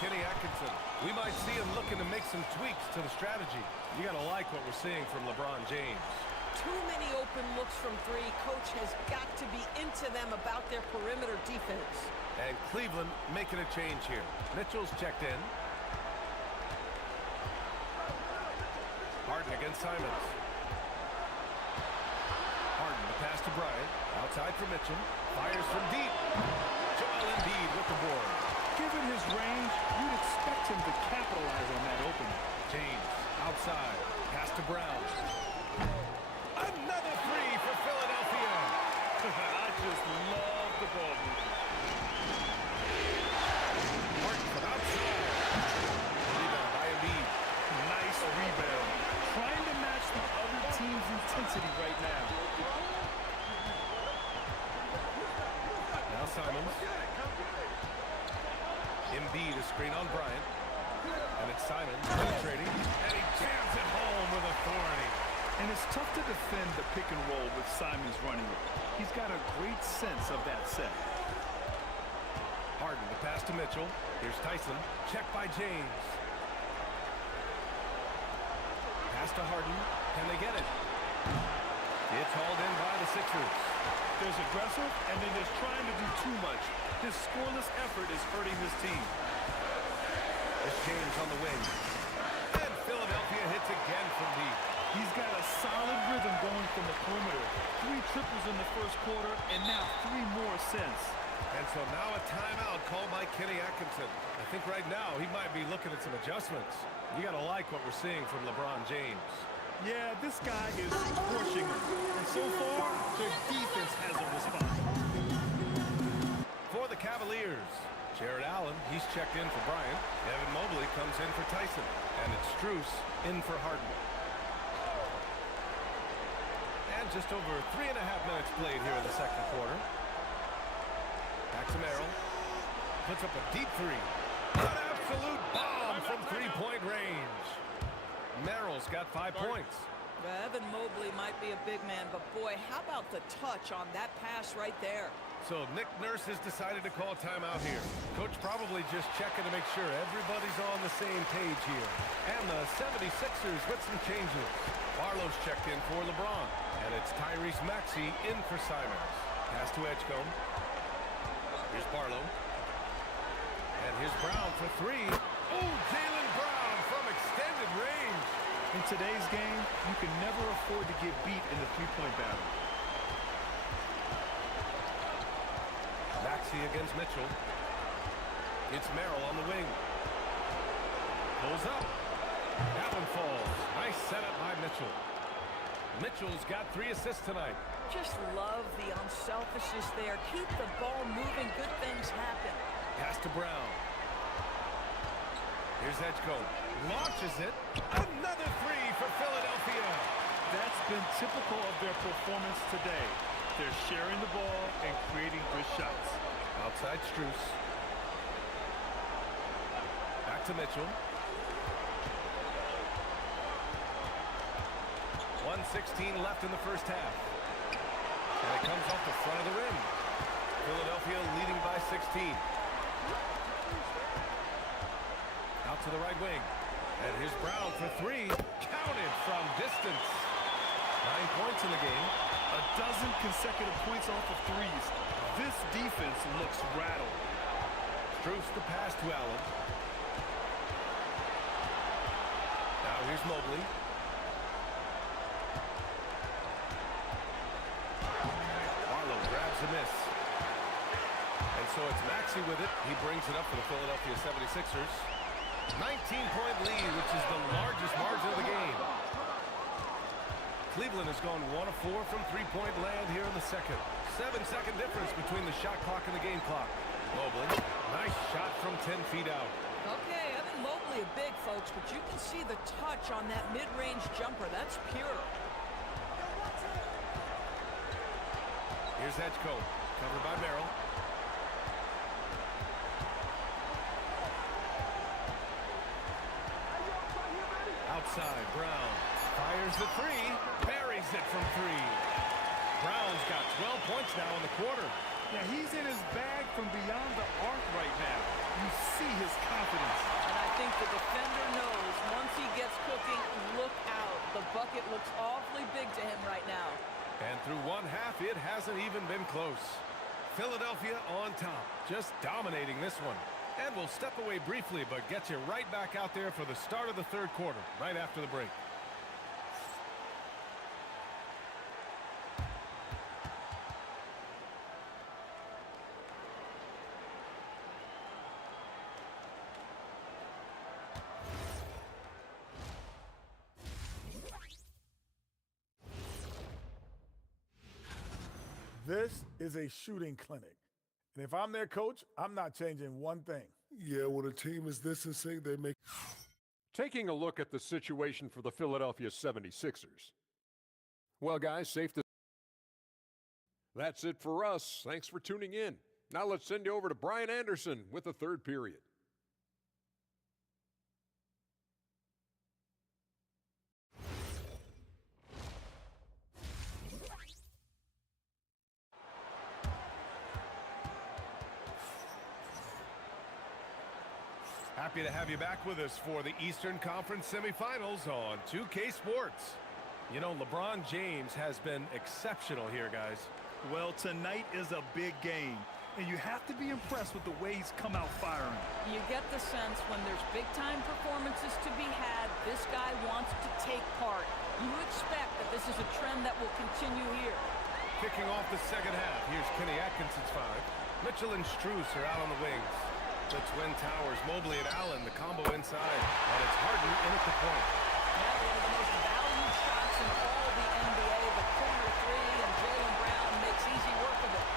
Kenny Atkinson. We might see him looking to make some tweaks to the strategy. You got to like what we're seeing from LeBron James. Too many open looks from three. Coach has got to be into them about their perimeter defense. And Cleveland making a change here. Mitchell's checked in. Harden against Simons. Harden, the pass to Bryant. Outside for Mitchell. Fires from deep. Joel Embiid with the board. Given his range, you'd expect him to capitalize on that opening. James, outside. Pass to Brown. Another three for Philadelphia. I just love the ball movement. Harden from outside. Rebound by Embiid. Nice rebound. Trying to match the other team's intensity right now. Now Simons. Embiid, a screen on Bryant. And it's Simons penetrating. And he jams it home with authority. And it's tough to defend the pick and roll with Simons running it. He's got a great sense of that set. Harden, the pass to Mitchell. Here's Tyson. Check by James. Pass to Harden. Can they get it? It's hauled in by the Sixers. There's aggressive, and then there's trying to do too much. His scoreless effort is hurting his team. It's James on the wing. And Philadelphia hits again from deep. He's got a solid rhythm going from the perimeter. 3 triples in the first quarter, and now 3 more since. And so now a timeout called by Kenny Atkinson. I think right now he might be looking at some adjustments. You got to like what we're seeing from LeBron James. Yeah, this guy is scorching them. And so far, their defense hasn't responded. For the Cavaliers, Jared Allen, he's checked in for Bryant. Evan Mobley comes in for Tyson. And it's Strus in for Harden. And just over 3.5 minutes played here in the second quarter. Back to Merrill. Puts up a deep three. An absolute bomb from three-point range. Merrill's got 5 points. Evan Mobley might be a big man, but boy, how about the touch on that pass right there? So Nick Nurse has decided to call timeout here. Coach probably just checking to make sure everybody's on the same page here. And the 76ers with some changes. Barlow's checked in for LeBron. And it's Tyrese Maxey in for Simons. Pass to Edgecombe. Here's Barlow. And here's Brown for 3. Oh, Jaylen Brown from extended range. In today's game, you can never afford to get beat in the three-point battle. Maxey against Mitchell. It's Merrill on the wing. Pulls up. That one falls. Nice setup by Mitchell. Mitchell's got 3 assists tonight. Just love the unselfishness there. Keep the ball moving. Good things happen. Pass to Brown. Here's Edgecombe. Launches it. Another 3 for Philadelphia. That's been typical of their performance today. They're sharing the ball and creating good shots. Outside Strus. Back to Mitchell. 1:16 left in the first half. And it comes off the front of the rim. Philadelphia leading by 16. Out to the right wing. And here's Brown for 3. Counted from distance. 9 points in the game. A dozen consecutive points off of threes. This defense looks rattled. Strus the pass to Allen. Now here's Mobley. Barlow grabs a miss. And so it's Maxey with it. He brings it up for the Philadelphia 76ers. 19-point lead, which is the largest margin of the game. Cleveland has gone 1 of 4 from three-point land here in the second. 7-second difference between the shot clock and the game clock. Mobley, nice shot from 10 feet out. Okay, Evan Mobley a big, folks, but you can see the touch on that mid-range jumper. That's pure. Here's Edgecombe, covered by Merrill. Outside, Brown fires the 3, buries it from 3. Brown's got 12 points now in the quarter. Yeah, he's in his bag from beyond the arc right now. You see his confidence. And I think the defender knows once he gets cooking, look out. The bucket looks awfully big to him right now. And through one half, it hasn't even been close. Philadelphia on top, just dominating this one. And we'll step away briefly, but get you right back out there for the start of the third quarter, right after the break. This is a shooting clinic. And if I'm their coach, I'm not changing one thing. Yeah, when a team is this in sync, they make... Taking a look at the situation for the Philadelphia 76ers. Well, guys, safe to... That's it for us. Thanks for tuning in. Now let's send you over to Brian Anderson with the third period. Happy to have you back with us for the Eastern Conference semifinals on 2K Sports. You know, LeBron James has been exceptional here, guys. Well, tonight is a big game, and you have to be impressed with the way he's come out firing. You get the sense when there's big-time performances to be had, this guy wants to take part. You expect that this is a trend that will continue here. Kicking off the second half, here's Kenny Atkinson's five. Mitchell and Strus are out on the wings. The Twin Towers, Mobley and Allen, the combo inside. And it's Harden in at the point. Yeah, one of the most valued shots in all the NBA, the corner three, and Jaylen Brown makes easy work of it.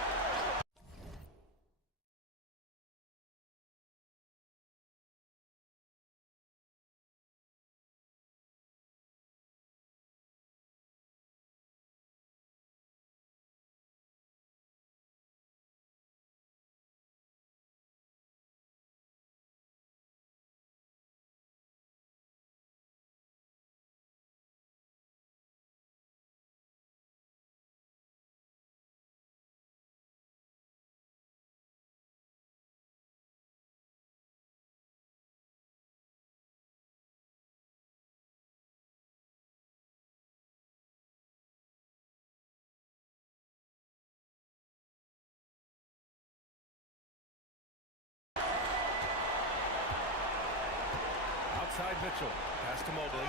Outside Mitchell, pass to Mobley.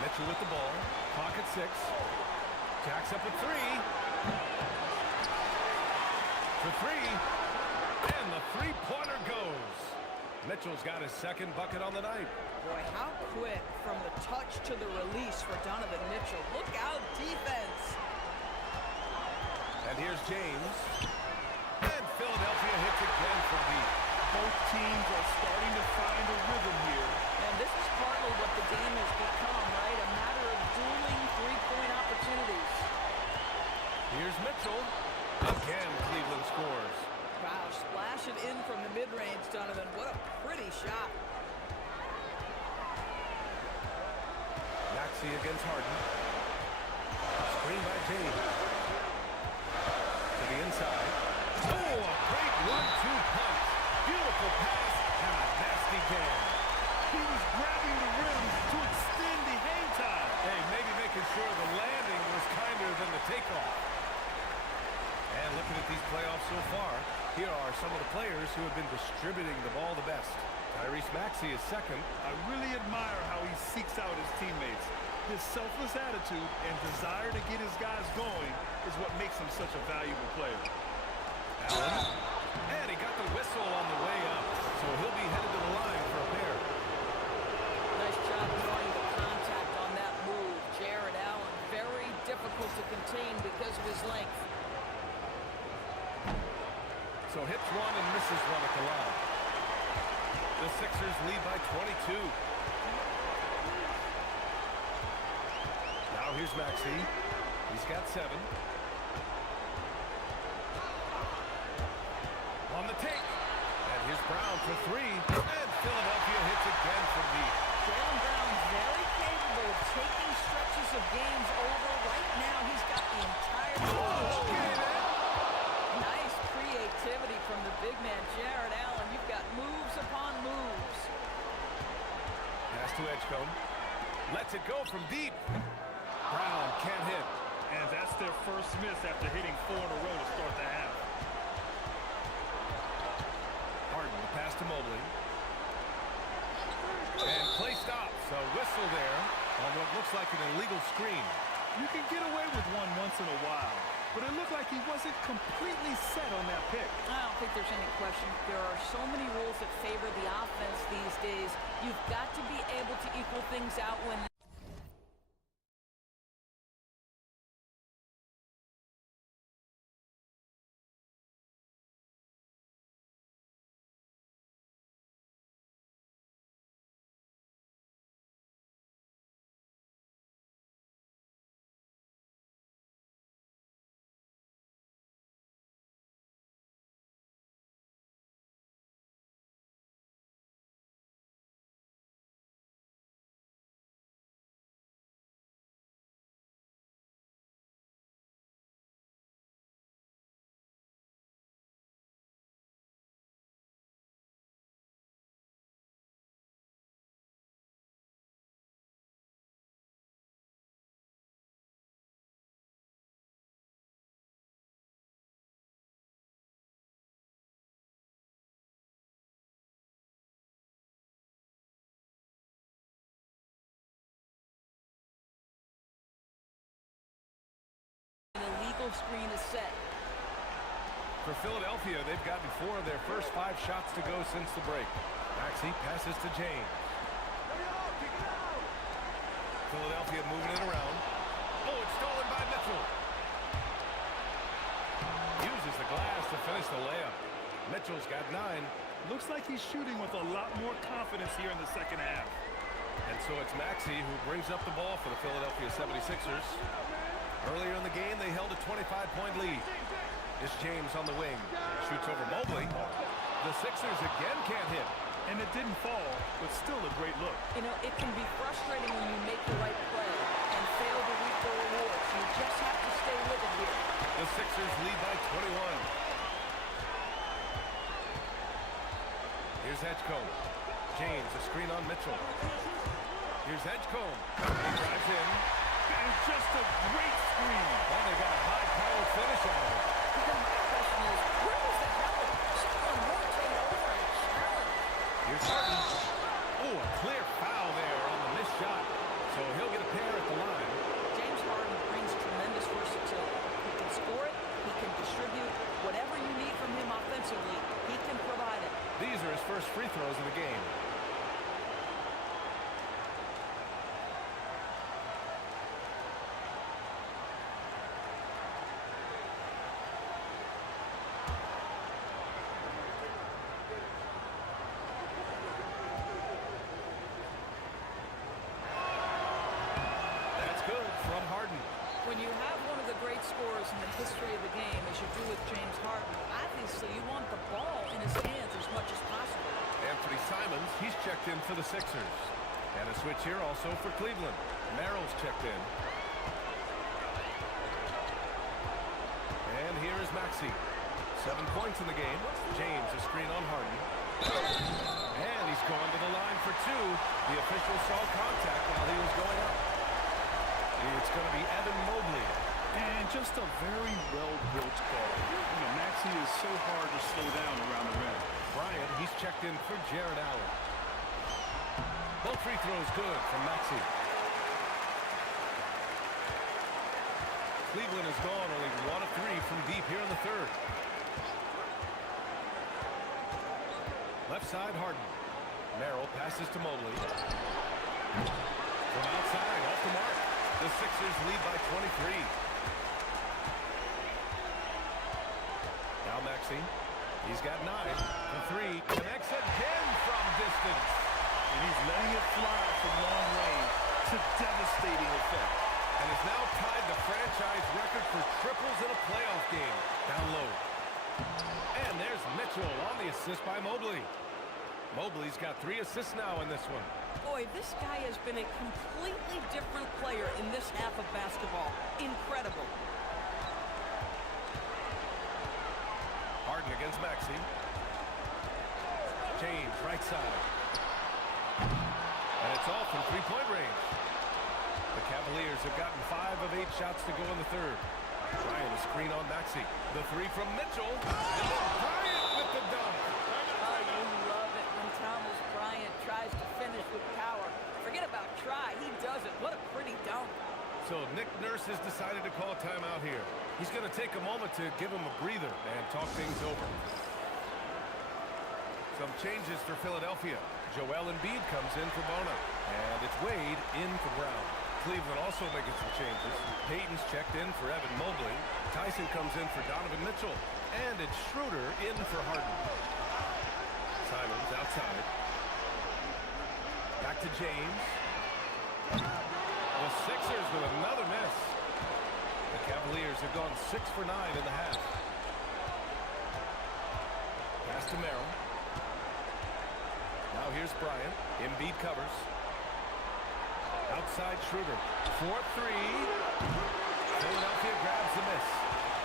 Mitchell with the ball, clock at 6. Jacks up at 3. For 3. And the three-pointer goes. Mitchell's got his second bucket on the night. Boy, how quick from the touch to the release for Donovan Mitchell. Look out, defense. And here's James. And Philadelphia hits again from deep. Both teams are starting to find a rhythm here. And this is partly what the game has become, right? A matter of dueling three-point opportunities. Here's Mitchell. Again, Cleveland scores. Wow, splash it in from the mid-range, Donovan. What a pretty shot. Maxey against Harden. Screen by James. To the inside. Oh, a great 1-2 punch. Beautiful pass and a nasty jam. He was grabbing the rim to extend the hang time. Hey, maybe making sure the landing was kinder than the takeoff. And looking at these playoffs so far, here are some of the players who have been distributing the ball the best. Tyrese Maxey is second. I really admire how he seeks out his teammates. His selfless attitude and desire to get his guys going is what makes him such a valuable player. Allen. And he got the whistle on the way up, so he'll be headed to the line for a pair. Nice job drawing the contact on that move. Jared Allen, very difficult to contain because of his length. So hits one and misses one at the line. The Sixers lead by 22. Now here's Maxey. He's got 7. On the take. And here's Brown for 3. And Philadelphia hits again from deep. Jaylen Brown very capable of taking stretches of games over. Right now, he's got the entire go from deep. Brown can't hit. And that's their first miss after hitting 4 in a row to start the half. Harden, the pass to Mobley. And play stops. A whistle there on what looks like an illegal screen. You can get away with one once in a while, but it looked like he wasn't completely set on that pick. I don't think there's any question. There are so many rules that favor the offense these days. You've got to be able to equal things out when... An illegal screen is set. For Philadelphia, they've gotten 4 of their first 5 shots to go since the break. Maxey passes to James. Philadelphia moving it around. Oh, it's stolen by Mitchell. Uses the glass to finish the layup. Mitchell's got 9. Looks like he's shooting with a lot more confidence here in the second half. And so it's Maxey who brings up the ball for the Philadelphia 76ers. Earlier in the game, they held a 25-point lead. It's James on the wing. Shoots over Mobley. The Sixers again can't hit. And it didn't fall, but still a great look. You know, it can be frustrating when you make the right play and fail to reap the rewards. You just have to stay with it here. The Sixers lead by 21. Here's Edgecombe. James, a screen on Mitchell. Here's Edgecombe. He drives in. And just a great screen. Oh, they got a high-powered finish out of it. Then my question is, where was the help? Someone rotate over and challenge. Here's Harden. Oh, a clear foul there on the missed shot. So he'll get a pair at the line. James Harden brings tremendous versatility. He can score it. He can distribute. Whatever you need from him offensively, he can provide it. These are his first free throws of the game. When you have one of the great scorers in the history of the game, as you do with James Harden, obviously you want the ball in his hands as much as possible. Anthony Simons, he's checked in for the Sixers. And a switch here also for Cleveland. Merrill's checked in. And here is Maxey. 7 points in the game. James, a screen on Harden. And he's going to the line for 2. The official saw contact while he was going up. It's going to be Evan Mobley. And just a very well-built call. You know, Maxey is so hard to slow down around the rim. Bryant, he's checked in for Jared Allen. Both free throws good from Maxey. Cleveland has gone only 1 of 3 from deep here in the third. Left side, Harden. Merrill passes to Mobley. From outside, off the mark. The Sixers lead by 23. Now Maxey. He's got 9 for 3. Connects again from distance. And he's letting it fly from long range to devastating effect. And has now tied the franchise record for triples in a playoff game. Down low. And there's Mitchell on the assist by Mobley. Mobley's got 3 assists now in this one. Boy, this guy has been a completely different player in this half of basketball. Incredible. Harden against Maxey. James, right side. And it's all from 3-point range. The Cavaliers have gotten 5 of 8 shots to go in the third. Bryant a screen on Maxey. The three from Mitchell. And then Bryant with the dunk. Oh, you love it when Thomas Bryant tries to finish with power. Forget about try. He does it. What a pretty dunk. So Nick Nurse has decided to call timeout here. He's going to take a moment to give him a breather and talk things over. Some changes for Philadelphia. Joel Embiid comes in for Bona. And it's Wade in for Brown. Cleveland also making some changes. Payton's checked in for Evan Mobley. Tyson comes in for Donovan Mitchell. And it's Schroeder in for Harden. Simons outside. Back to James. The Sixers with another miss. The Cavaliers have gone 6 for 9 in the half. Pass to Merrill. Now here's Bryant. Embiid covers. Outside Schroeder. 4-3. Philadelphia grabs the miss.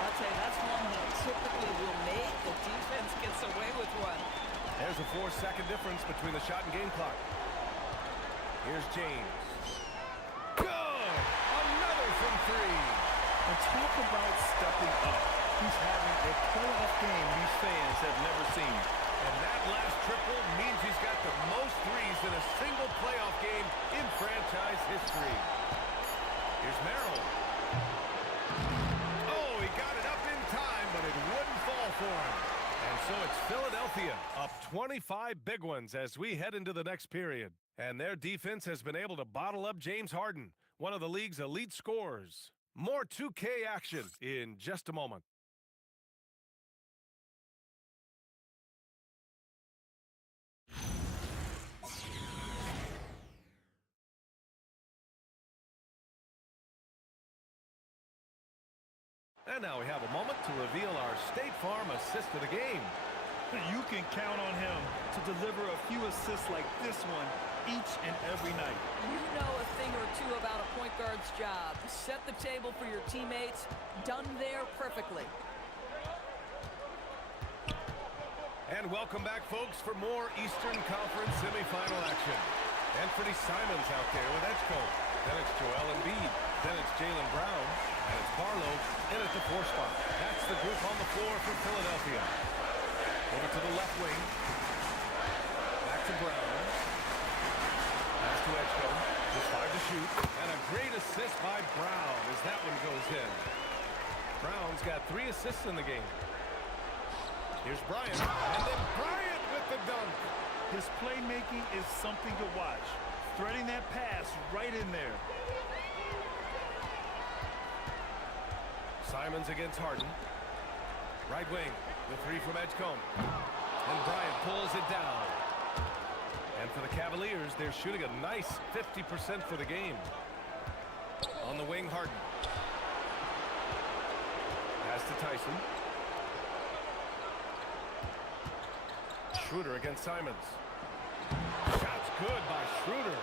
I'll tell you, that's one he typically will make. The defense gets away with one. There's a 4-second difference between the shot and game clock. Here's James. Good! Another from 3. And talk about stepping up. He's having a playoff game these fans have never seen. And that last triple means he's got the most threes in a single playoff game in franchise history. Here's Merrill. Oh, he got it up in time, but it wouldn't fall for him. And so it's Philadelphia up 25 big ones as we head into the next period. And their defense has been able to bottle up James Harden, one of the league's elite scorers. More 2K action in just a moment. And now we have a moment to reveal our State Farm assist of the game. You can count on him to deliver a few assists like this one each and every night. You know a thing or two about a point guard's job. Set the table for your teammates. Done there perfectly. And welcome back, folks, for more Eastern Conference semifinal action. Anthony Simons out there with Edgecombe. Then it's Joel Embiid. Then it's Jaylen Brown. And it's Barlow in at the 4 spot. That's the group on the floor for Philadelphia. Over to the left wing. Back to Brown. Pass to Edgecombe. Just 5 to shoot. And a great assist by Brown as that one goes in. Brown's got 3 assists in the game. Here's Bryant. And then Bryant with the dunk. His playmaking is something to watch. Threading that pass right in there. Simons against Harden. Right wing. The 3 from Edgecombe. And Bryant pulls it down. And for the Cavaliers, they're shooting a nice 50% for the game. On the wing, Harden. Pass to Tyson. Schroeder against Simons. Shot's good by Schroeder.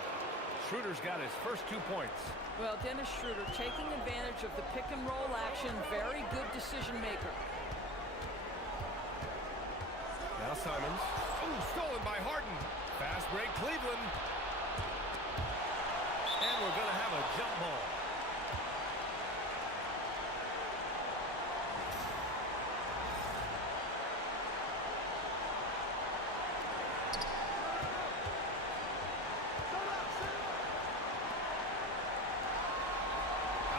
Schroeder's got his first 2 points. Well, Dennis Schroeder taking advantage of the pick-and-roll action. Very good decision maker. Now Simons. Oh, stolen by Harden. Fast break, Cleveland. And we're going to have a jump ball.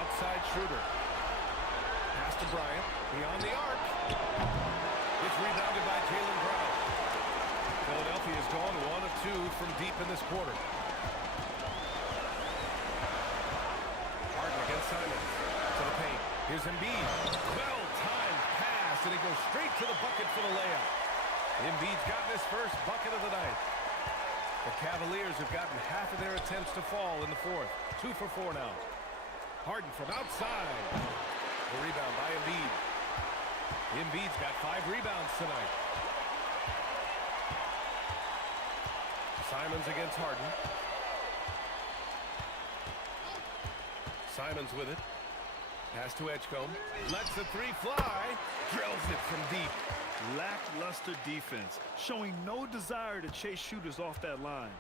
Outside Schroeder. Pass to Bryant. Beyond the arc. It's rebounded by Jaylen Brown. Philadelphia has gone 1 of 2 from deep in this quarter. Harden against Simons. To the paint. Here's Embiid. Well-timed pass, and he goes straight to the bucket for the layup. Embiid's gotten his first bucket of the night. The Cavaliers have gotten half of their attempts to fall in the fourth. 2 for 4 now. Harden from outside. The rebound by Embiid. Embiid's got 5 rebounds tonight. Simons against Harden. Simons with it. Pass to Edgecombe. Lets the 3 fly. Drills it from deep. Lackluster defense, showing no desire to chase shooters off that line.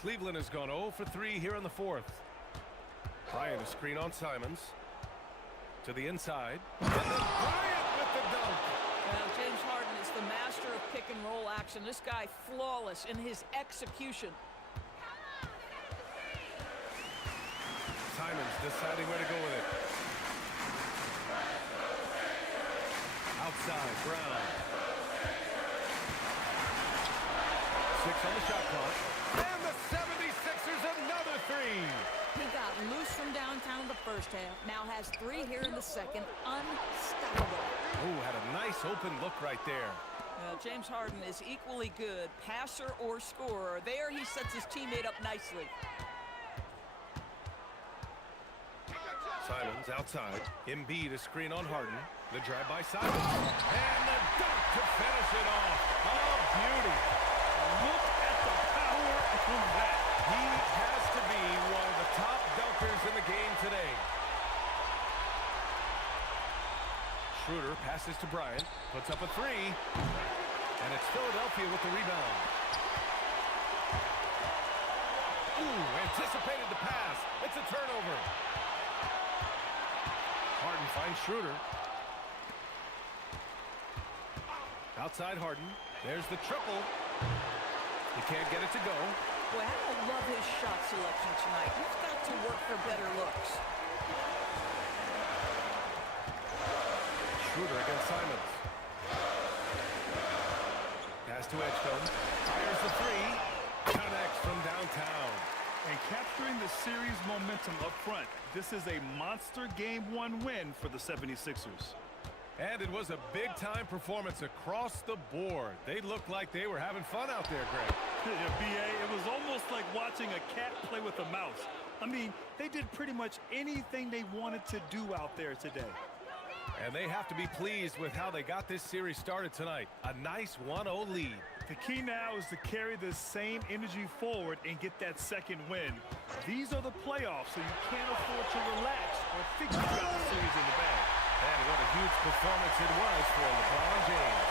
Cleveland has gone 0 for 3 here in the fourth. Bryant a screen on Simons. To the inside. And then Bryant with the dunk. Well, James Harden is the master of pick and roll action. This guy flawless in his execution. Simons deciding where to go with it. Outside, Brown. 6 on the shot clock. And the 76ers another three. He got loose from downtown in the first half. Now has 3 here in the second. Unstoppable. Ooh, had a nice open look right there. Well, James Harden is equally good, passer or scorer. There he sets his teammate up nicely. Simons outside. Embiid a screen on Harden. The drive by Simons. And the dunk to finish it off. Oh, beauty. Look at the power of that. He has to be one of the top dunkers in the game today. Schroeder passes to Bryant. Puts up a three. And it's Philadelphia with the rebound. Ooh, anticipated the pass. It's a turnover. Harden finds Schroeder. Outside Harden. There's the triple. He can't get it to go. Boy, I don't love his shot selection tonight. He's got to work for better looks. Schroeder against Simons. Pass to Edgecombe. Fires the three. Connects from downtown. And capturing the series momentum up front. This is a monster Game 1 win for the 76ers. And it was a big-time performance across the board. They looked like they were having fun out there, Greg. Yeah, B.A., it was almost like watching a cat play with a mouse. I mean, they did pretty much anything they wanted to do out there today. And they have to be pleased with how they got this series started tonight. A nice 1-0 lead. The key now is to carry this same energy forward and get that second win. These are the playoffs, so you can't afford to relax or think you got the series in the bag. And what a huge performance it was for LeBron James.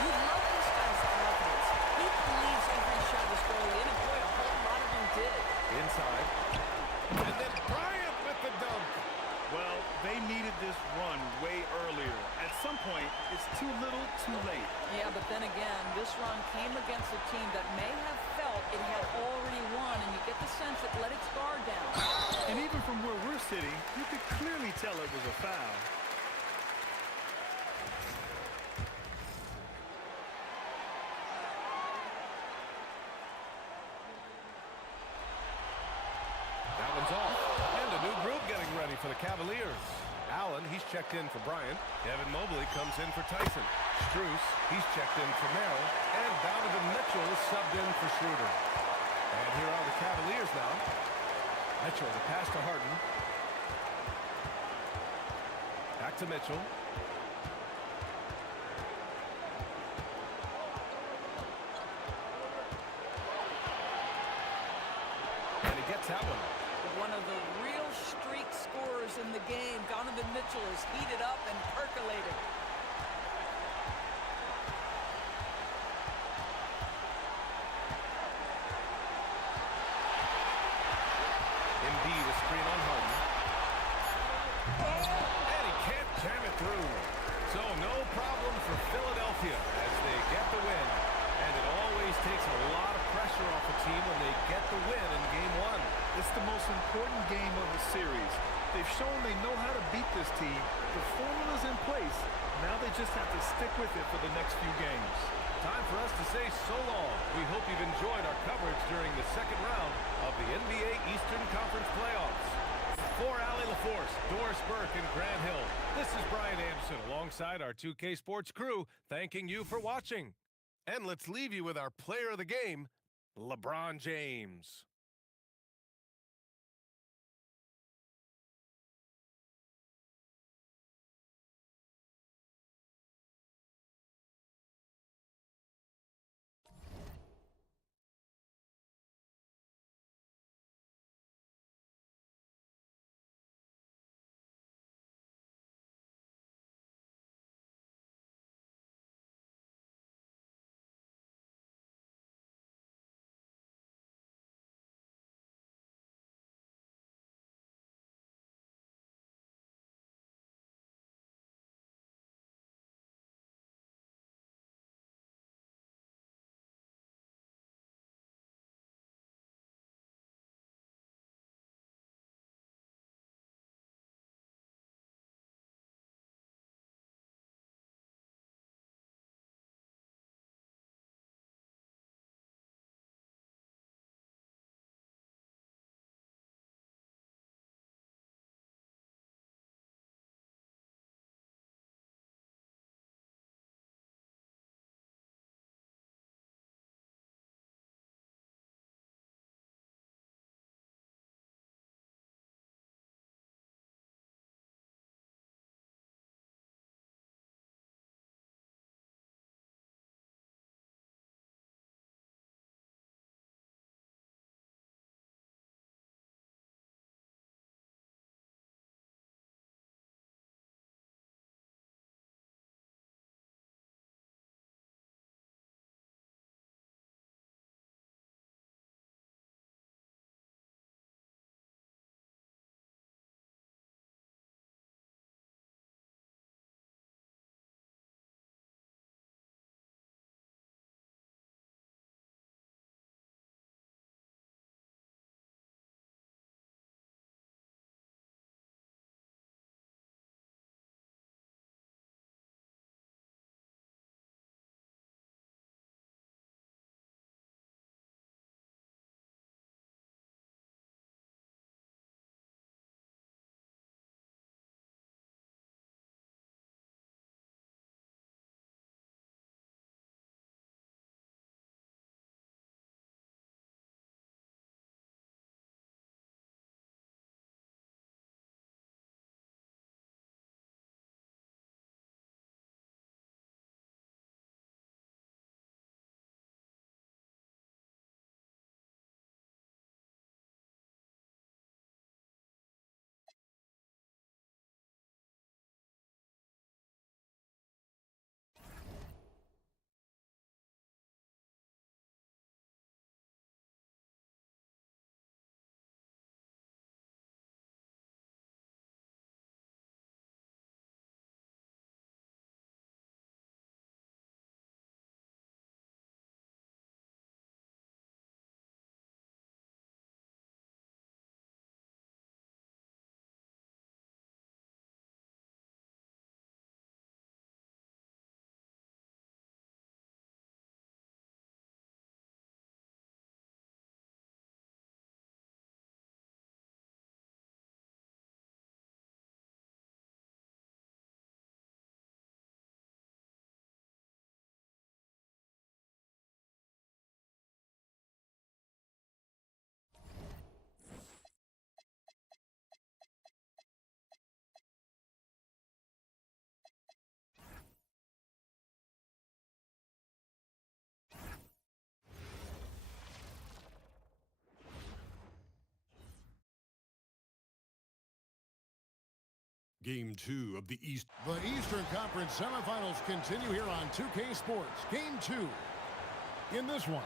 You love this guy's confidence. He believes every shot is going in, and boy, a whole lot of them did. Inside. And then Bryant with the dunk. Well, they needed this run way earlier. At some point, it's too little, too late. Yeah, but then again, this run came against a team that may have felt it had already won, and you get the sense it let its guard down. And even from where we're sitting, you could clearly tell it was a foul. That one's off. And a new group getting ready for the Cavaliers. Allen, he's checked in for Bryant. Evan Mobley comes in for Tyson. Strus, he's checked in for Merrill. And Donovan Mitchell is subbed in for Schroeder. And here are the Cavaliers now. Mitchell, the pass to Harden. Back to Mitchell. And he gets that one. One of the real streak scorers in the game. Donovan Mitchell is heated up and percolated. Embiid a screen on Harden. And he can't jam it through. So no problem for Philadelphia as they get the win. And it always takes a lot of pressure off a team when they get the win in Game 1. It's the most important game of the series. They've shown they know how to beat this team. The formula's in place. Now they just have to stick with it for the next few games. Time for us to say so long. We hope you've enjoyed our coverage during the second round of the NBA Eastern Conference Playoffs. For Allie LaForce, Doris Burke, and Grant Hill, this is Brian Anderson alongside our 2K Sports crew, thanking you for watching. And let's leave you with our player of the game, LeBron James. Game 2 of the East. The Eastern Conference semifinals continue here on 2K Sports. Game 2. In this one,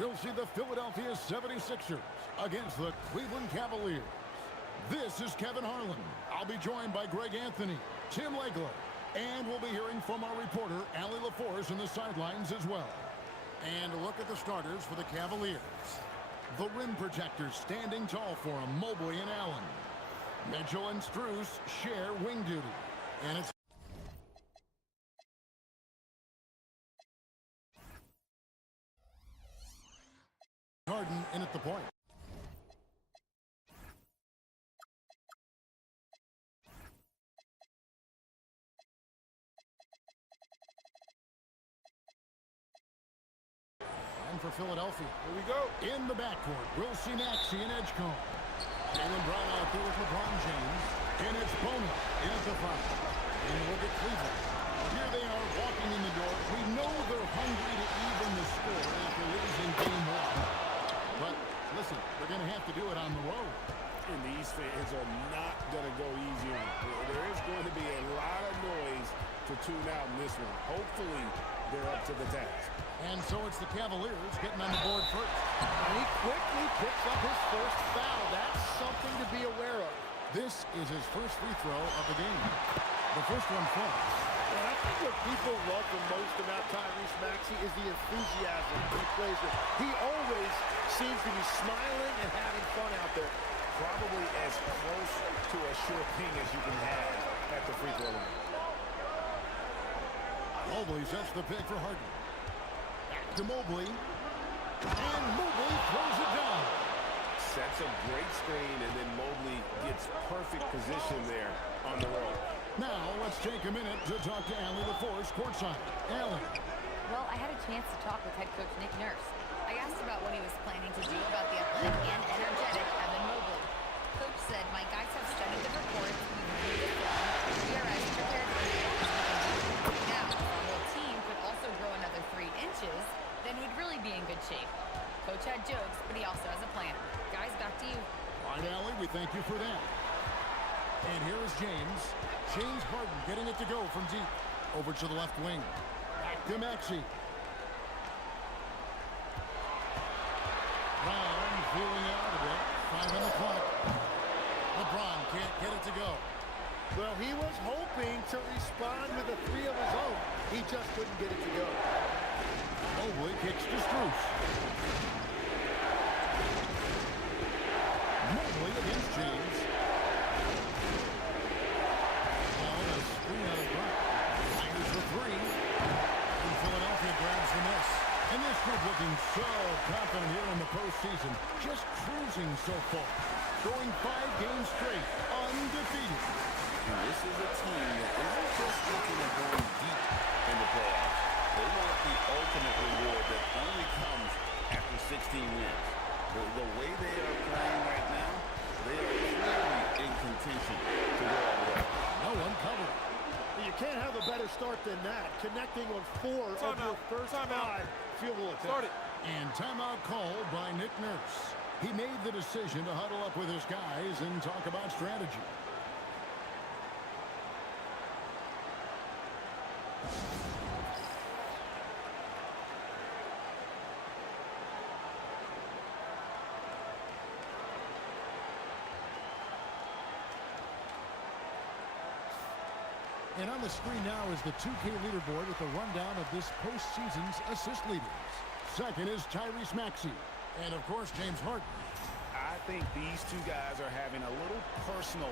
you'll see the Philadelphia 76ers against the Cleveland Cavaliers. This is Kevin Harlan. I'll be joined by Greg Anthony, Tim Legler, and we'll be hearing from our reporter, Allie LaForce, in the sidelines as well. And a look at the starters for the Cavaliers. The rim protectors standing tall for them, Mobley and Allen. Mitchell and Strus share wing duty. And it's Harden in at the point. And for Philadelphia, Here we go. in the backcourt, we'll see Maxey and Edgecombe. Jalen Brown out there with LeBron James. And it's Bonus in at the front. And you look at Cleveland. Here they are walking in the door. We know they're hungry to even the score after losing game 1. But listen, they're going to have to do it on the road. And these fans are not going to go easy on it. There is going to be a lot of noise to tune out in this one. Hopefully, they're up to the task. And so it's the Cavaliers getting on the board first. And he quickly picks up his first foul. That's something to be aware of. This is his first free throw of the game. The first one falls. And I think what people love the most about Tyrese Maxey is the enthusiasm he plays with. He always seems to be smiling and having fun out there. Probably as close to a sure thing as you can have at the free throw line. Mobley sets the pick for Harden. Back to Mobley. And Mobley throws it down. Sets a great screen, and then Mobley gets perfect position there on the road. Now let's take a minute to talk to Allie LaForce courtside. Allie. Well, I had a chance to talk with head coach Nick Nurse. I asked about what he was planning to do about the athletic and energetic Evan Mobley. Coach said, my guys have studied the reports, we've reviewed the film, we are as prepared for the as we can be. Now, if our whole team could also grow another 3 inches, then we'd really be in good shape. Coach had jokes, but he also has a plan. Guys, back to you. All right, Allie, we thank you for that. And here is James. James Harden getting it to go from deep. Over to the left wing. Back to Maxey. Brown feeling out a bit. 5 on the clock. LeBron can't get it to go. Well, he was hoping to respond with a 3 of his own. He just couldn't get it to go. Mobley kicks to Strus. Mobley against James. Now a screen on the front. Fires the 3. And Philadelphia grabs the miss. And this group looking so confident here in the postseason. Just cruising so far. Going 5 games straight. Undefeated. And this is a team that isn't just thinking of going deep in the playoffs. They want the ultimate reward that only comes after 16 wins. The way they are playing right now, they are clearly in contention to go all the way. No one covered. You can't have a better start than that. Connecting on 4 of your first 5 field goal attempts. And timeout called by Nick Nurse. He made the decision to huddle up with his guys and talk about strategy. And on the screen now is the 2K leaderboard with a rundown of this postseason's assist leaders. Second is Tyrese Maxey. And, of course, James Harden. I think these two guys are having a little personal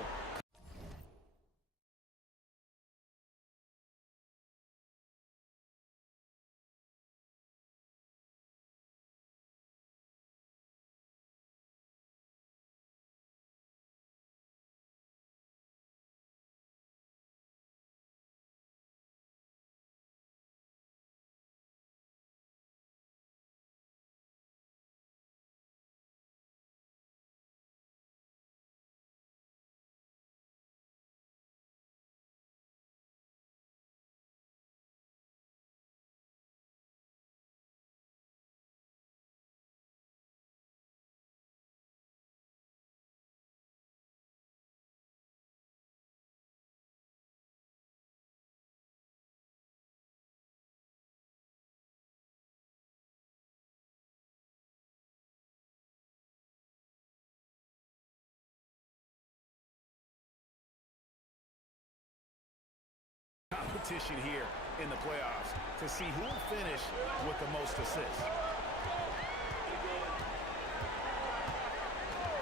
competition here in the playoffs to see who will finish with the most assists.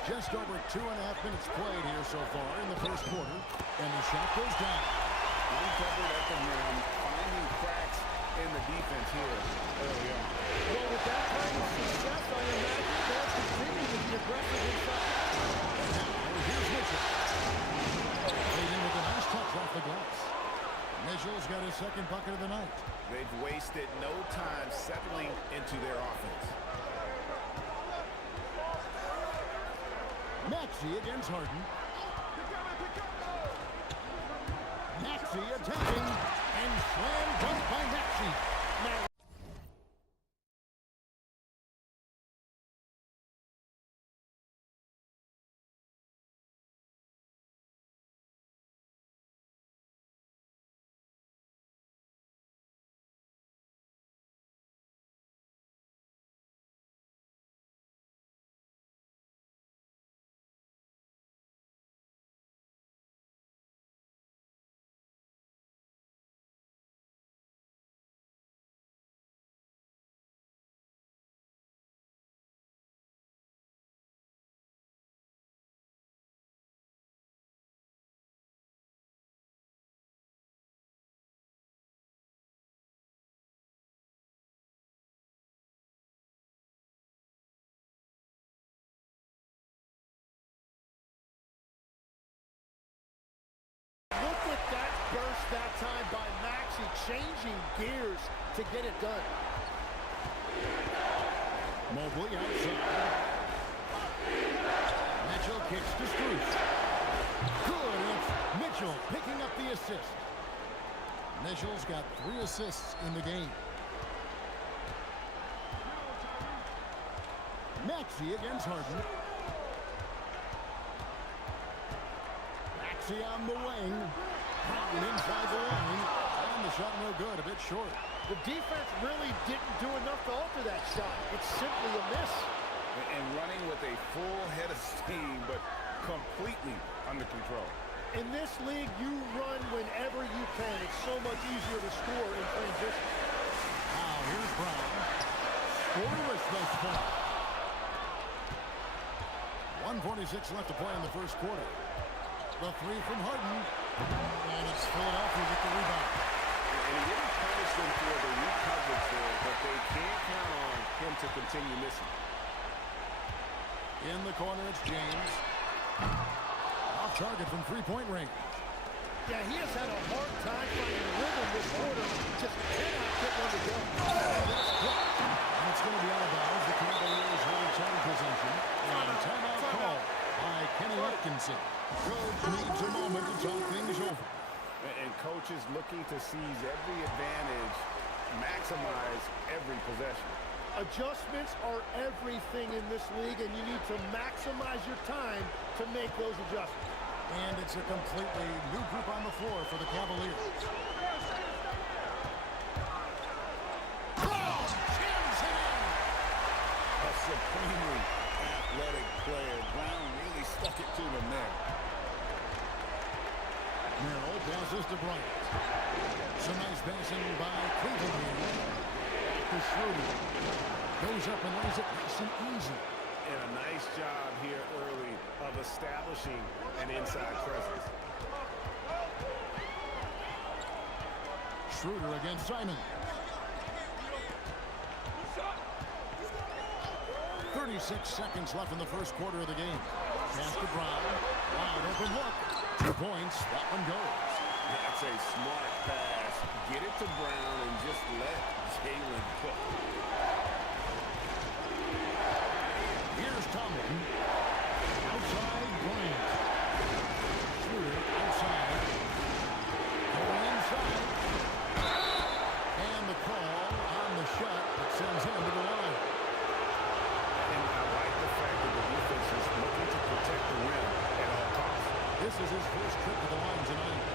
Just over 2.5 minutes played here so far in the first quarter, and the shot goes down. Uncovered at the rim, finding cracks in the defense here early on. Well, with that kind of success, I imagine they'll continue to be aggressive inside. Now, here's Mitchell. Leading with a nice touch off the glass. Mitchell's got his second bucket of the night. They've wasted no time settling into their offense. Maxey against Harden. Maxey attacking, and slam dunk by Maxey. Now, Look at that burst that time by Maxey, changing gears to get it done. Mobley outside. Mitchell kicks to Strus. Good. It's Mitchell picking up the assist. Mitchell's got 3 assists in the game. Maxey against Harden. Maxey on the wing. Harden inside the line. And the shot no good, a bit short. The defense really didn't do enough to alter that shot. It's simply a miss. And running with a full head of steam, but completely under control. In this league, you run whenever you can. It's so much easier to score in transition. Now here's Brown. Scoreless thus far. 1:46 left to play in the first quarter. The three from Harden. And it's Philadelphia with the rebound. And he didn't punish them for the weak coverage there, but they can't count on him to continue missing. In the corner, it's James. Off target from three-point range. Yeah, he has had a hard time finding rhythm this quarter. Just cannot get one to go. That's blocked. And it's going to be out of bounds. The Cavaliers will return possession. And timeout call by Kenny Atkinson. Coach needs a moment to talk things over. And coach is looking to seize every advantage, maximize every possession. Adjustments are everything in this league, and you need to maximize your time to make those adjustments. And it's a completely new group on the floor for the Cavaliers. Brown jams it in. A supremely athletic player. Brown really stuck it to him there. Merrill passes to Bryant. Some nice passing by Cleveland here. To Schroeder. Goes up and lays it nice and easy. And a nice job here early of establishing an inside presence. Schroeder against Simon. 36 seconds left in the first quarter of the game. Pass to Brown. Wide open look. 2 points. That one goes. That's a smart pass. Get it to Brown and just let Jalen cook. Here's Tomlin. Outside Bryant. Schroeder outside. Going inside. And the call on the shot that sends him to the line. And I like the fact that the defense is looking to protect the rim at all costs. This is his first trip to the line tonight.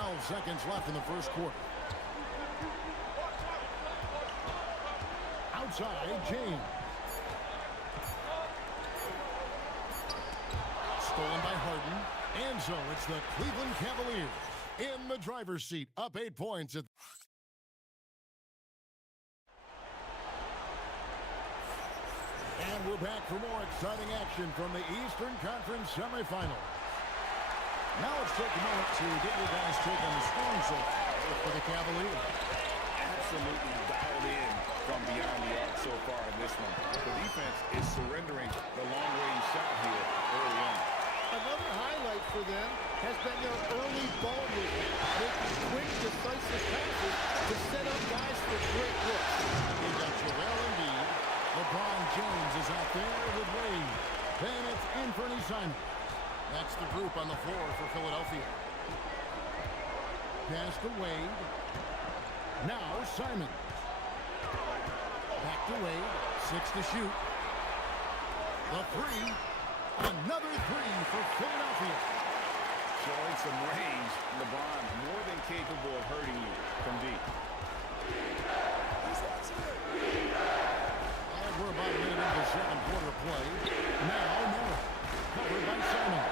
12 seconds left in the first quarter. Outside, James. Stolen by Harden. And so it's the Cleveland Cavaliers in the driver's seat, up 8 points. And we're back for more exciting action from the Eastern Conference semifinals. Now let's take a moment to get your guys' take on the scoring so far for the Cavaliers. Absolutely dialed in from beyond the arc so far in this one. The defense is surrendering the long-range shot here early on. Another highlight for them has been their early ball movement, making quick, decisive passes to set up guys for great looks. They got Joel Embiid. LeBron James is out there with Wade. Then it's Anthony Simon. That's the group on the floor for Philadelphia. Pass to Wade. Now Simon. Back to Wade. 6 to shoot. The three. Another three for Philadelphia. Showing some range, LeBron more than capable of hurting you from deep. And we're about a minute into the second quarter play. Now Miller. Covered by Simon.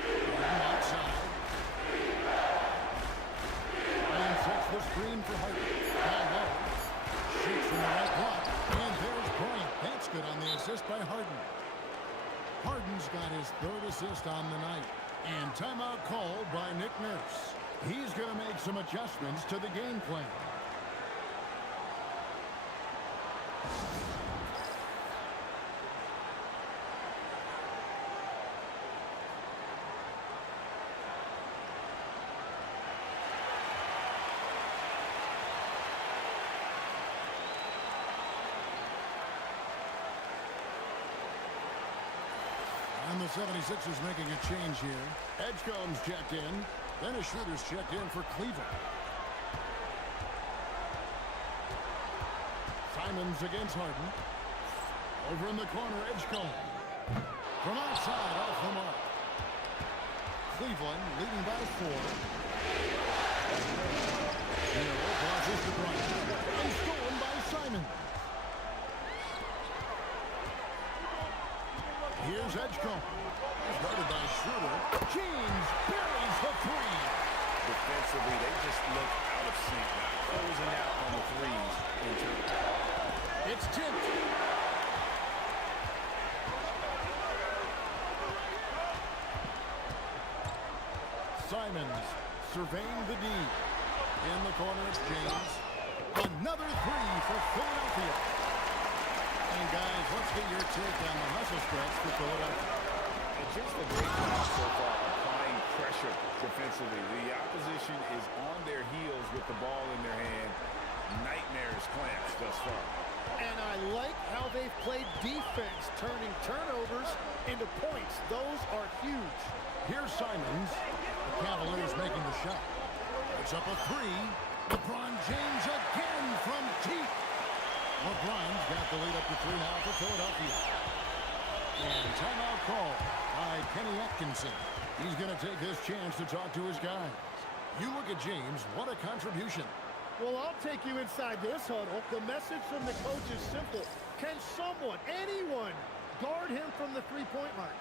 Harden outside. And sets the screen for Harden. Down low. Shoots from the right block. And there's Bryant. That's good on the assist by Harden. Harden's got his third assist on the night. And timeout called by Nick Nurse. He's going to make some adjustments to the game plan. And the 76ers making a change here. Edgecombe's checked in. Then a shooter's checked in for Cleveland. Simons against Harden. Over in the corner, Edgecombe. From outside, off the mark. Cleveland leading by 4. Miller passes to Bryant. And stolen by Simon. Here's Edgecombe. He's guarded by Schroeder. James buries the three. Defensively, they just look out of sync, not closing out on the threes in turn. It's tipped. Simons surveying the D. In the corner, it's James. Another three for Philadelphia. And guys, let's get your take on the hustle stretch for Philadelphia. And just a great job so far applying pressure defensively. The opposition is on their heels with the ball in their hand. Nightmares clamps thus far. And I like how they've played defense, turning turnovers into points. Those are huge. Here's Simons. The Cavaliers making the shot. It's up a three. LeBron James again from deep. LeBron's got the lead up to 3 now for Philadelphia. And timeout call by Kenny Atkinson. He's going to take this chance to talk to his guys. You look at James, what a contribution. Well, I'll take you inside this huddle. The message from the coach is simple. Can someone, anyone, guard him from the three-point line?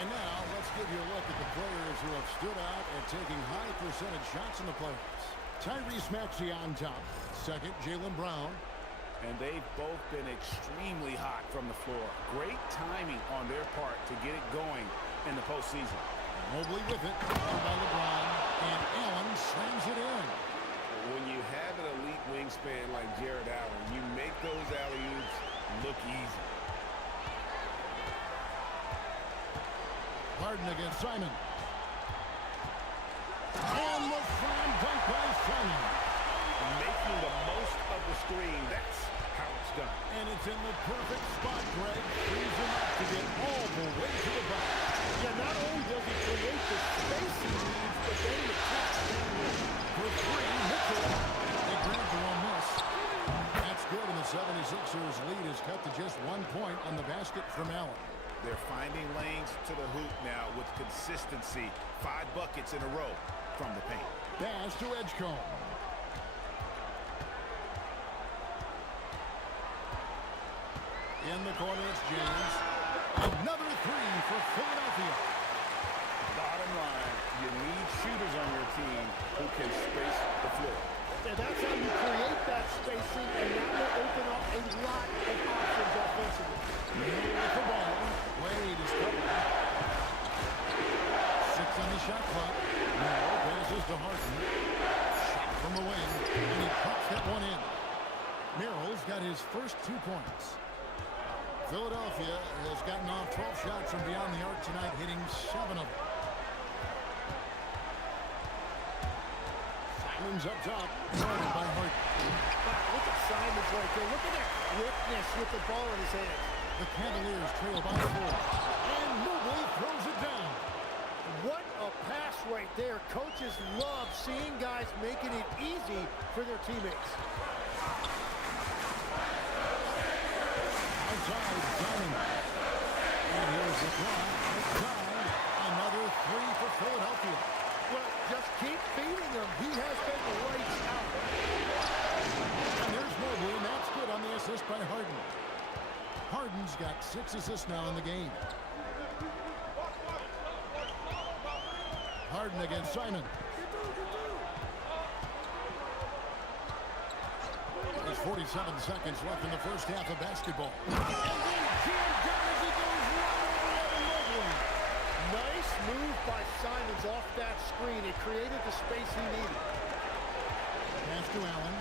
And now let's give you a look at the players who have stood out and taking high percentage shots in the playoffs. Tyrese Maxey on top. Second, Jaylen Brown. And they've both been extremely hot from the floor. Great timing on their part to get it going in the postseason. Mobley with it. Followed by LeBron. And Allen slams it in. When you have an elite wingspan like Jared Allen, you make those alley-oops look easy. Harden against Simon. And the slam dunk by Simon. Making the most of the screen. That's how it's done. And it's in the perfect spot, Greg. Frees him up to get all the way to the box. Yeah, not only does he create the space he needs, but then he attacks down low. For three, Mitchell. They grab the one miss. That's good, and the 76ers lead is cut to just 1 point on the basket from Allen. They're finding lanes to the hoop now with consistency. 5 buckets in a row from the paint. Pass to Edgecombe. In the corner, it's James. Another three for Philadelphia. Bottom line, you need shooters on your team who can space the floor. And that's how you create that spacing, and that will open up a lot of options offensively. Miller with the ball. Wade is covered. 6 on the shot clock. Miller passes to Harden. Shot from the wing, and he puts that one in. Merrill's got his first 2 points. Philadelphia has gotten off 12 shots from beyond the arc tonight, hitting 7 of them. Simon's up top, guarded by Harden. Wow, look at Simons right there. Look at that quickness with the ball in his hands. The Cavaliers trail by 4. And Mobley throws it down. What a pass right there. Coaches love seeing guys making it easy for their teammates. Outside, Simon. And here's the clock. Outside. Another 3 for Philadelphia. Well, just keep feeding him. He has been lights out. And there's Mobley, and that's good on the assist by Harden. Harden's got 6 assists now in the game. Harden against Simon. There's 47 seconds left in the first half of basketball. And then Jam down as he goes right over Evan Mobley. Nice move by Simons off that screen. It created the space he needed. Pass to Allen.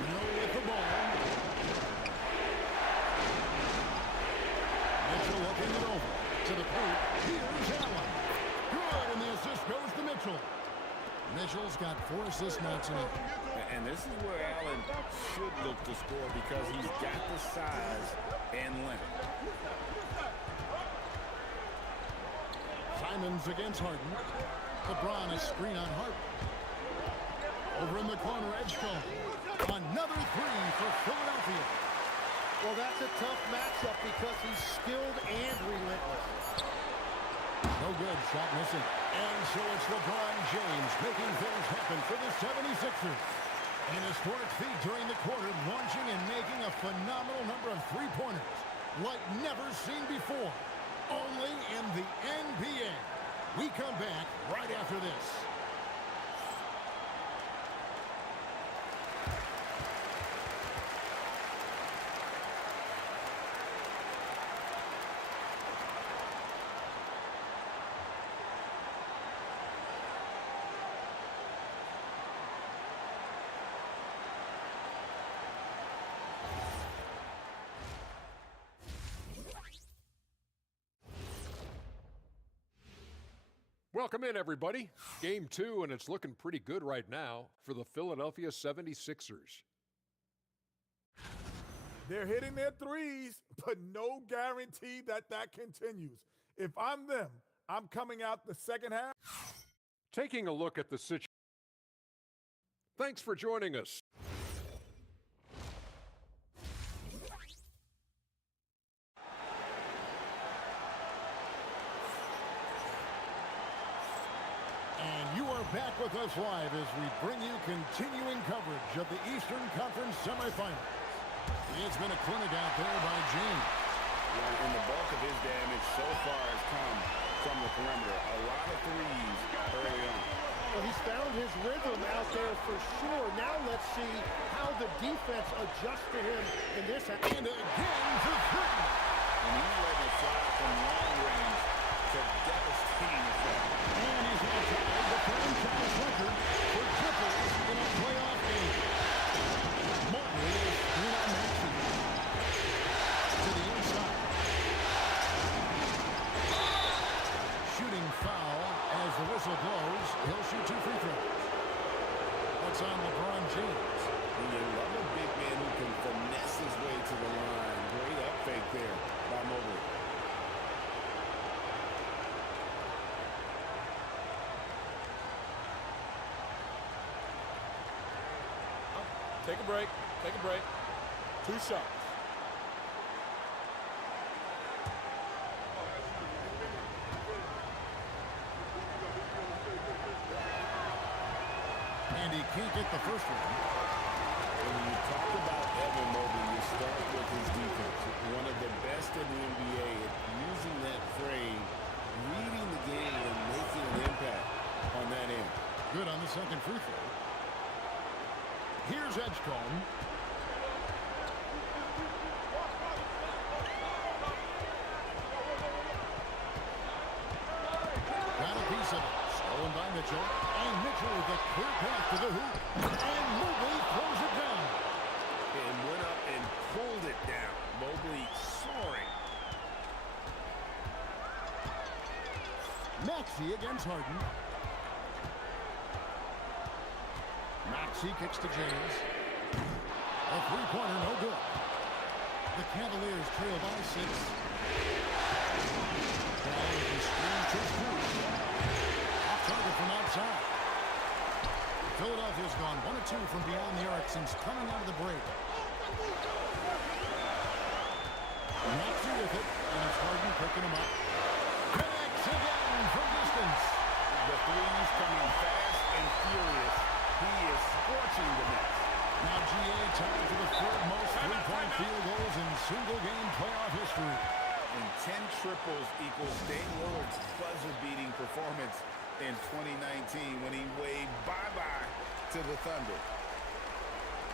Miller with the ball. Mitchell looking it over. To the post. Here's Allen. Good, and the assist goes to Mitchell. Mitchell's got 4 assists now tonight. And this is where Allen should look to score because he's got the size and length. Simons against Harden. LeBron is screen on Harden. Over in the corner, Edgecombe. Another 3 for Philadelphia. Well, that's a tough matchup because he's skilled and relentless. No good, shot missing. And so it's LeBron James making things happen for the 76ers. An historic feat during the quarter, launching and making a phenomenal number of 3-pointers like never seen before. Only in the NBA. We come back right after this. Welcome in, everybody. Game 2, and it's looking pretty good right now for the Philadelphia 76ers. They're hitting their threes, but no guarantee that that continues. If I'm them, I'm coming out the second half. Taking a look at the situation. Thanks for joining us. And you are back with us live as we bring you continuing coverage of the Eastern Conference semifinals. It's been a clinic out there by James. And the bulk of his damage so far has come from the perimeter. A lot of threes early on. Well, he's found his rhythm out there for sure. Now let's see how the defense adjusts to him in this. And again for three. And he's letting it fly from long range to devastating effect. And he's now tied the franchise record for triples in a playoff game. Mobley is screen on Maxey. To the inside. Shooting foul as the whistle blows. He'll shoot 2 free throws. That's on LeBron James. And you love a big man who can finesse his way to the line. Great up fake there by Mobley. Take a break. Take a break. 2 shots. And he can't get the first one. When you talk about Evan Mobley, you start with his defense. One of the best in the NBA at using that frame, reading the game, and making an impact on that end. Good on the second free throw. Here's Edgecombe. Got a piece of it. Stolen by Mitchell. And Mitchell with a clear path to the hoop. And Mobley throws it down. And went up and pulled it down. Mobley soaring. Maxey against Harden. Maxey kicks to James. A three-pointer, no good. The Cavaliers trail by 6. Ball is screen to Cruz. Off target from outside. Philadelphia's gone 1 of 2 from beyond the arc since coming out of the break. Maxey with it, and it's Harden picking him up. Connects again from distance. The threes coming fast and furious. He is scorching the net. Now GA tied for the 3rd most three-point field goals in single-game playoff history. And 10 triples equals Dame Lillard's buzzer-beating performance in 2019 when he waved bye-bye to the Thunder.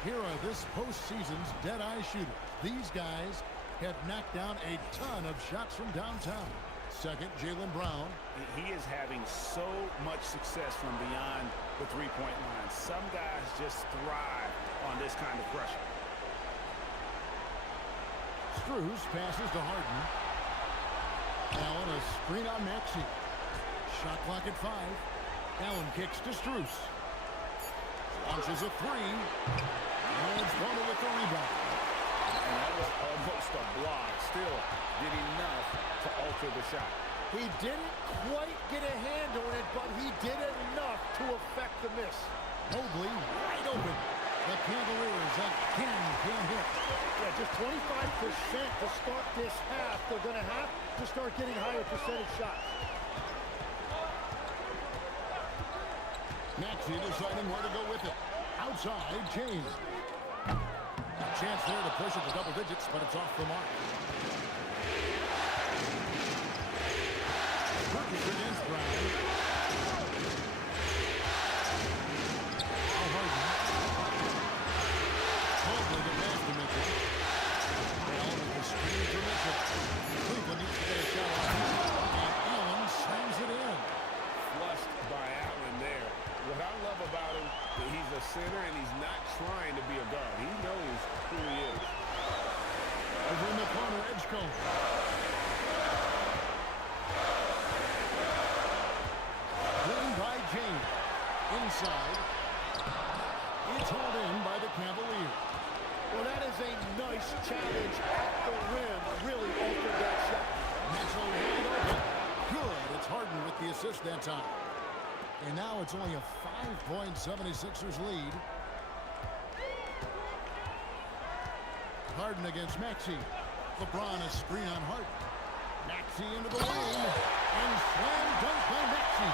Here are this postseason's dead-eye shooters. These guys have knocked down a ton of shots from downtown. Second, Jaylen Brown. He is having so much success from beyond the three-point line. Some guys just thrive on this kind of pressure. Strus passes to Harden. Allen a screen on Maxey. Shot clock at 5. Allen kicks to Strus. Launches a 3. And Bonner with the rebound. And that was almost a block. Still did enough to alter the shot. He didn't quite get a hand on it, but he did enough to affect the miss. Mobley wide open. The Cavaliers again can't hit. Yeah, just 25% to start this half. They're going to have to start getting higher percentage shots. Maxey deciding where to go with it. Outside, James. A chance there to push it to double digits, but it's off the mark. Burgess against Brown. Now Harden. Mobley the pass to Mitchell. Allen with the screen for Mitchell. Cleveland needs to get a shot off. And Allen slams it in. Flushed by Allen there. What I love about him, he's a center and he's not trying to be a guard. He knows who he is. Over in the corner, Edgecombe. Driven by James. Inside. It's hauled in by the Cavaliers. Well, that is a nice challenge at the rim. Really altered that shot. Mitchell wide open. Good. It's Harden with the assist that time. And now it's only a 5-point 76ers lead. Harden against Maxey. LeBron a screen on Harden. Maxey into the lane. And slam dunk by Maxey.